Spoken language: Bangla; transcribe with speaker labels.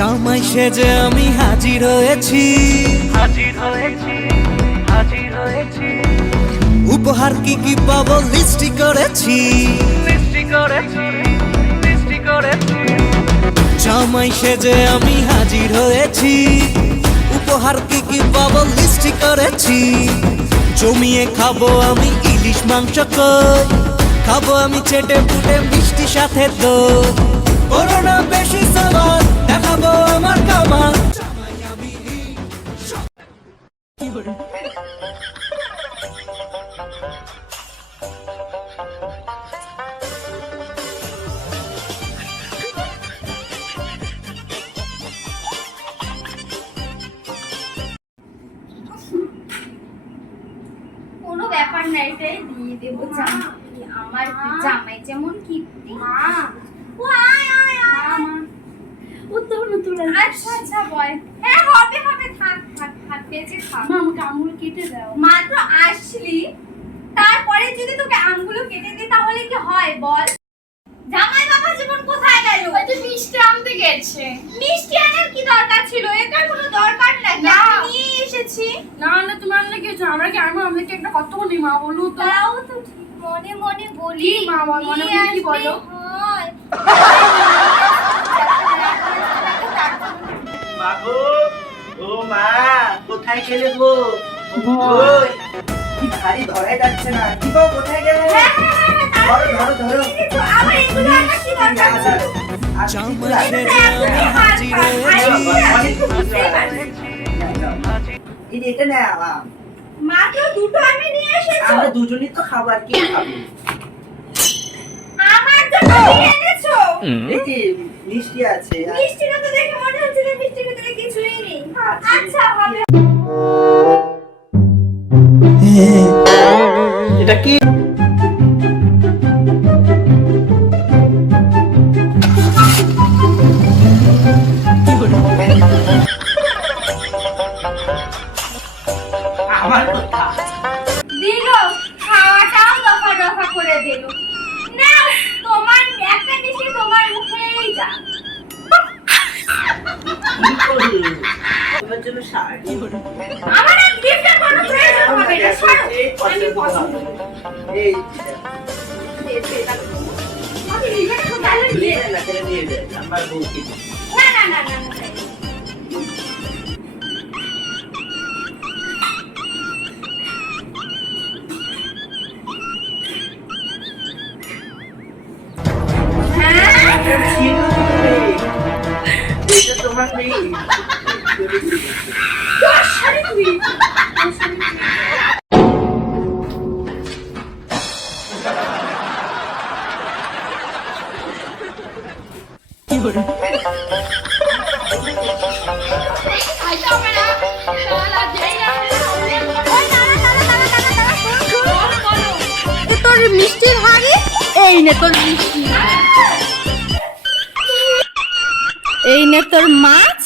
Speaker 1: জামাই সেজে আমি হাজির হয়েছি।
Speaker 2: হাজির হয়েছি হাজির হয়েছি।
Speaker 1: উপহার কি কি পাবো লিস্টি করেছি।
Speaker 2: করেছি
Speaker 1: জামাই সেজে আমি হাজির হয়েছি। উপহার কি কি পাবো লিস্টি করেছি। জমিয়ে খাব আমি ইলিশ মাংস কই খাব আমি চেটে পুটে মিষ্টি সাথে তো করোনা বেশি সাবার দেখাবো আমার কামাল
Speaker 3: কোনো ব্যাপার না এটাই দিয়ে দেবো জামাই। আমার জামাই যেমন আয় আচ্ছা আচ্ছা বয়। হ্যাঁ হবে হবে থাক থাক থাক বেঁচে থাক।
Speaker 4: আমাকে আঙুল কেটে দাও।
Speaker 3: মাত্র আসলি। তারপরে যদি তোকে আঙ্গুলো কেটে দিই তাহলে কি হয় বল? জামাই বাবা জীবন কোথায় গেল?
Speaker 4: ওই যে মিষ্টি আনতে গেছে।
Speaker 3: মিষ্টি আনার কি দরকার ছিল? এটার কোনো দরকার নাই।
Speaker 4: না।
Speaker 3: আমি নিয়ে এসেছি।
Speaker 4: না না তুমি আনলে কি হয়েছে আমরা কি আমি আমাদেরকে একটা কত বলি? মা বলো তো।
Speaker 3: তাও তো ঠিক মনে মনে বলি
Speaker 4: মা মনে মনে কি বলো?
Speaker 5: কোথায় গেলে গো? কি ভারী ধরাই যাচ্ছে না। কি গো কোথায় গেলে?
Speaker 3: হ্যাঁ, হ্যাঁ, হ্যাঁ,
Speaker 5: ধরো ধরো ধরো।
Speaker 3: এগুলো কি দরকার
Speaker 5: আমরা দুজনই তো খাবার কি। খাব
Speaker 3: আমার জন্য এনেছো?
Speaker 5: মিষ্টি আছে।
Speaker 3: মিষ্টিটা তো দেখে মনে হচ্ছে যে মিষ্টির ভিতরে কিছুই নেই। আচ্ছা হবে।
Speaker 5: এটা কি? আমার কথা।
Speaker 3: দিল খাওয়াটাও দফা দফা করে দিল। না তোমার একটা মিষ্টি তোমার মুখেই যা আমার আর গিফটের কোনো হবে না ছাড়ো আমি পছন্দ
Speaker 5: এই না
Speaker 3: না না না
Speaker 5: এটা তোমার নেই
Speaker 3: তোর মিষ্টির এই নে তোর মিষ্টি। এই নে মাছ